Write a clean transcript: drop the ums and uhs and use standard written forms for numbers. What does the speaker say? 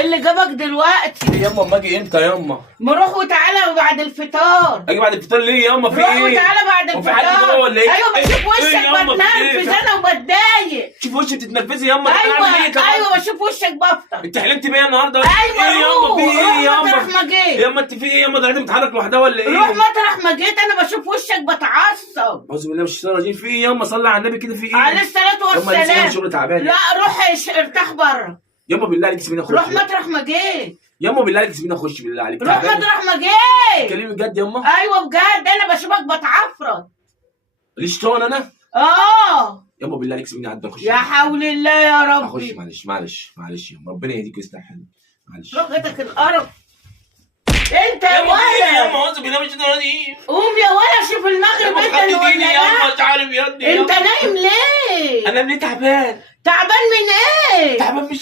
اللي جابك دلوقتي؟ ياما اما اجي امتى ياما؟ نروح وتعالى بعد الفطار. اجي بعد الفطار ليه ياما؟ في روح ايه؟ وتعالى بعد هو في حد جوه الفطار. ولا ايه؟ ايوه بشوف وشك ياما في ايه؟ بتنرفز انا وبتضايق. شوف وشي بتتنرفزي ياما. أنا ايوه أعمل إيه كمان؟ ايوه بشوف وشك بفطر. انت حلمت بيا النهارده؟ ايوه ايه ياما؟ في ايه روح ياما؟ مطرح ما جيت. ياما انت في ايه ياما؟ ده بتتحرك لوحدها ولا ايه؟ روح مطرح ما جيت، انا بشوف وشك بتعصب. اعوذ بالله من الشيطان الرجيم. في ايه ياما؟ صلي على النبي كده. في ايه؟ عليه الصلاة ياما لسه والسلام. شغل تعبان. لا روح ارتاح بره. ياما بالله عليك سيبيني اخش. روح مطرح ما جيت. ياما بالله عليك سيبيني اخش بالله عليك. روح تعبان. مطرح ما جيت. تكلمي بجد ياما؟ ايوه بجد انا بشوفك بتعفرت. ليش شيطان انا؟ ياما بالله عليك سيبيني اعدي اخش. يا حول الله يا اخش. ربي. معلش ياما، ربنا يهديك ويصلح حالك. معلش لغتك القرف. انت يا ياما. في ايه ياما؟ ولا اعوذ بالله من الشيطان الرجيم. قوم يا ولا شوف المغرب ياما انت خدي ولا ديني لا؟ ياما، مش عارف يا ابني. انت نايم ليه؟ انا مني تعبان. تعبان من ايه؟ تعبان من